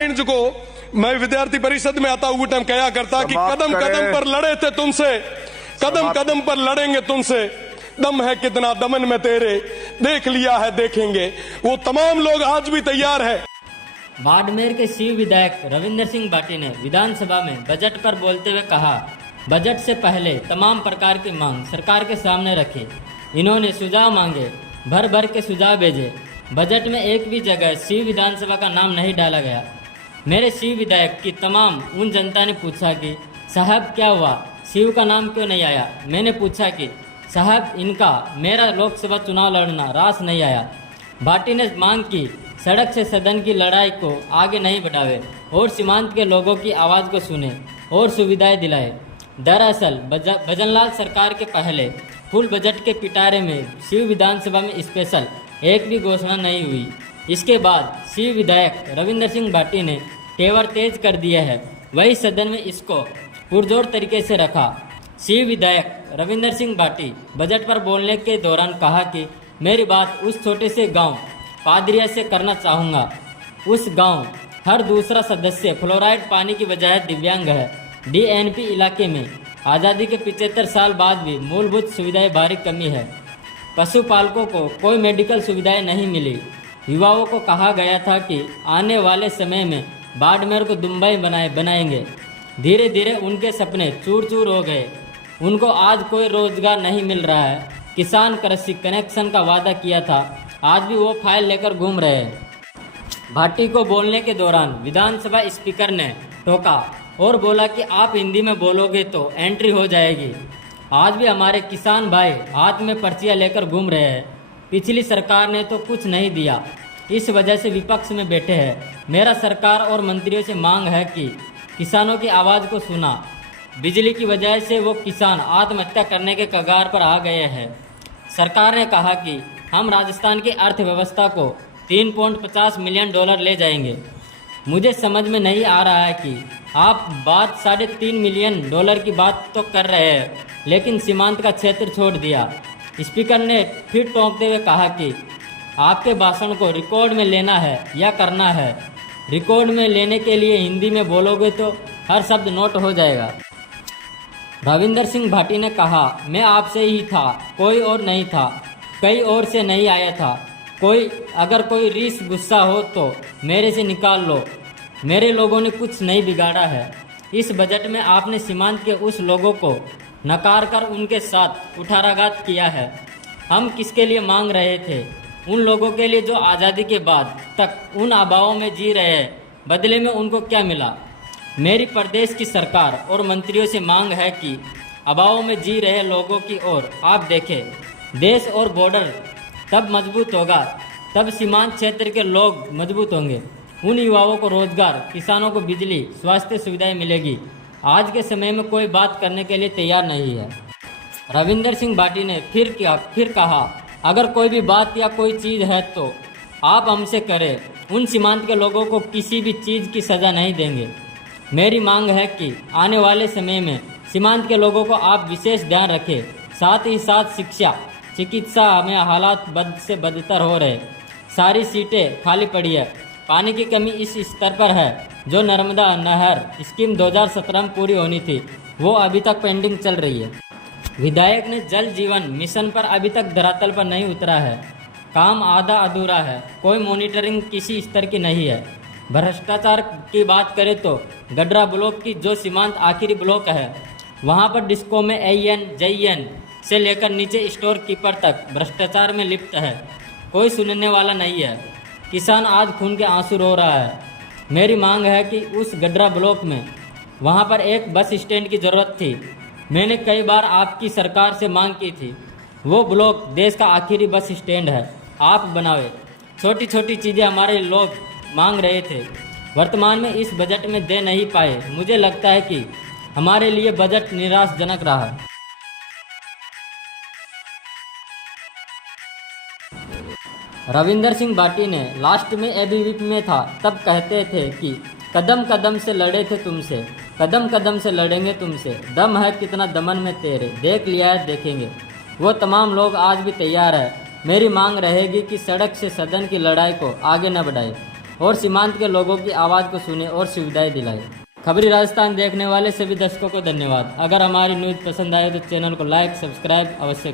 को मैं विद्यार्थी परिषद में आता हुआ टाइम कहा करता कि कदम कदम पर लड़े थे तुमसे, कदम कदम पर लड़ेंगे तुमसे, दम है कितना दमन में तेरे, देख लिया है देखेंगे। वो तमाम लोग आज भी तैयार है। बाड़मेर के शिव विधायक रविंदर सिंह भाटी ने विधानसभा में बजट पर बोलते हुए कहा, बजट से पहले तमाम प्रकार की मांग सरकार के सामने रखी। इन्होंने सुझाव मांगे, भर भर के सुझाव भेजे। बजट में एक भी जगह शिव विधानसभा का नाम नहीं डाला गया। मेरे शिव विधायक की तमाम उन जनता ने पूछा कि साहब क्या हुआ, शिव का नाम क्यों नहीं आया। मैंने पूछा कि साहब इनका मेरा लोकसभा चुनाव लड़ना रास नहीं आया। भाटी ने मांग की सड़क से सदन की लड़ाई को आगे नहीं बढ़ावे और सीमांत के लोगों की आवाज़ को सुने और सुविधाएं दिलाए। दरअसल भजनलाल सरकार के पहले फुल बजट के पिटारे में शिव विधानसभा में स्पेशल एक भी घोषणा नहीं हुई। इसके बाद शिव विधायक रविंदर सिंह भाटी ने तेवर तेज कर दिया है। वही सदन में इसको पुरजोर तरीके से रखा। शिव विधायक रविंदर सिंह भाटी बजट पर बोलने के दौरान कहा कि मेरी बात उस छोटे से गांव पादरिया से करना चाहूँगा। उस गांव हर दूसरा सदस्य फ्लोराइड पानी की बजाय दिव्यांग है। डीएनपी इलाके में आज़ादी के 75 साल बाद भी मूलभूत सुविधाएं भारी कमी है। पशुपालकों को कोई मेडिकल सुविधाएं नहीं मिली। युवाओं को कहा गया था कि आने वाले समय में बाड़मेर को दुबई बनाएंगे। धीरे धीरे उनके सपने चूर चूर हो गए। उनको आज कोई रोजगार नहीं मिल रहा है। किसान कृषि कनेक्शन का वादा किया था, आज भी वो फाइल लेकर घूम रहे हैं। भाटी को बोलने के दौरान विधानसभा स्पीकर ने टोका और बोला कि आप हिंदी में बोलोगे तो एंट्री हो जाएगी। आज भी हमारे किसान भाई हाथ में पर्चियां लेकर घूम रहे हैं। पिछली सरकार ने तो कुछ नहीं दिया, इस वजह से विपक्ष में बैठे हैं। मेरा सरकार और मंत्रियों से मांग है कि किसानों की आवाज़ को सुना। बिजली की वजह से वो किसान आत्महत्या करने के कगार पर आ गए हैं। सरकार ने कहा कि हम राजस्थान की अर्थव्यवस्था को $3.50 मिलियन ले जाएंगे। मुझे समझ में नहीं आ रहा है कि आप बात $3.5 मिलियन की बात तो कर रहे हैं, लेकिन सीमांत का क्षेत्र छोड़ दिया। स्पीकर ने फिर टोंकते हुए कहा कि आपके भाषण को रिकॉर्ड में लेना है या करना है। रिकॉर्ड में लेने के लिए हिंदी में बोलोगे तो हर शब्द नोट हो जाएगा। रविंदर सिंह भाटी ने कहा, मैं आपसे ही था, कोई और नहीं था, कई और से नहीं आया था। अगर कोई रीस गुस्सा हो तो मेरे से निकाल लो। मेरे लोगों ने कुछ नहीं बिगाड़ा है। इस बजट में आपने सीमांत के उस लोगों को नकार कर उनके साथ कुठाराघात किया है। हम किसके लिए मांग रहे थे? उन लोगों के लिए जो आज़ादी के बाद तक उन आबाओं में जी रहे हैं। बदले में उनको क्या मिला? मेरी प्रदेश की सरकार और मंत्रियों से मांग है कि आबाओं में जी रहे लोगों की ओर आप देखें। देश और बॉर्डर तब मजबूत होगा, तब सीमांत क्षेत्र के लोग मजबूत होंगे। उन युवाओं को रोजगार, किसानों को बिजली, स्वास्थ्य सुविधाएं मिलेगी। आज के समय में कोई बात करने के लिए तैयार नहीं है। रविंदर सिंह भाटी ने फिर कहा, अगर कोई भी बात या कोई चीज़ है तो आप हमसे करें। उन सीमांत के लोगों को किसी भी चीज़ की सज़ा नहीं देंगे। मेरी मांग है कि आने वाले समय में सीमांत के लोगों को आप विशेष ध्यान रखें। साथ ही साथ शिक्षा, चिकित्सा में हालात बद से बदतर हो रहे। सारी सीटें खाली पड़ी है। पानी की कमी इस स्तर पर है। जो नर्मदा नहर स्कीम 2017 में पूरी होनी थी, वो अभी तक पेंडिंग चल रही है। विधायक ने जल जीवन मिशन पर अभी तक धरातल पर नहीं उतरा है। काम आधा अधूरा है। कोई मॉनिटरिंग किसी स्तर की नहीं है। भ्रष्टाचार की बात करें तो गडरा ब्लॉक की जो सीमांत आखिरी ब्लॉक है, वहाँ पर डिस्को में AN JN से लेकर नीचे स्टोर कीपर तक भ्रष्टाचार में लिप्त है। कोई सुनने वाला नहीं है। किसान आज खून के आंसू रो रहा है। मेरी मांग है कि उस गडरा ब्लॉक में वहाँ पर एक बस स्टैंड की ज़रूरत थी। मैंने कई बार आपकी सरकार से मांग की थी। वो ब्लॉक देश का आखिरी बस स्टैंड है, आप बनावे। छोटी छोटी चीज़ें हमारे लोग मांग रहे थे, वर्तमान में इस बजट में दे नहीं पाए। मुझे लगता है कि हमारे लिए बजट निराशाजनक रहा है। रविंदर सिंह भाटी ने लास्ट में ABVP में था, तब कहते थे कि कदम कदम से लड़े थे तुमसे, कदम कदम से लड़ेंगे तुमसे, दम है कितना दमन में तेरे, देख लिया है देखेंगे। वो तमाम लोग आज भी तैयार है। मेरी मांग रहेगी कि सड़क से सदन की लड़ाई को आगे न बढ़ाए। और सीमांत के लोगों की आवाज़ को सुने और सुविधाएं दिलाए। खबरी राजस्थान देखने वाले सभी दर्शकों को धन्यवाद। अगर हमारी न्यूज़ पसंद आए तो चैनल को लाइक सब्सक्राइब अवश्य करें।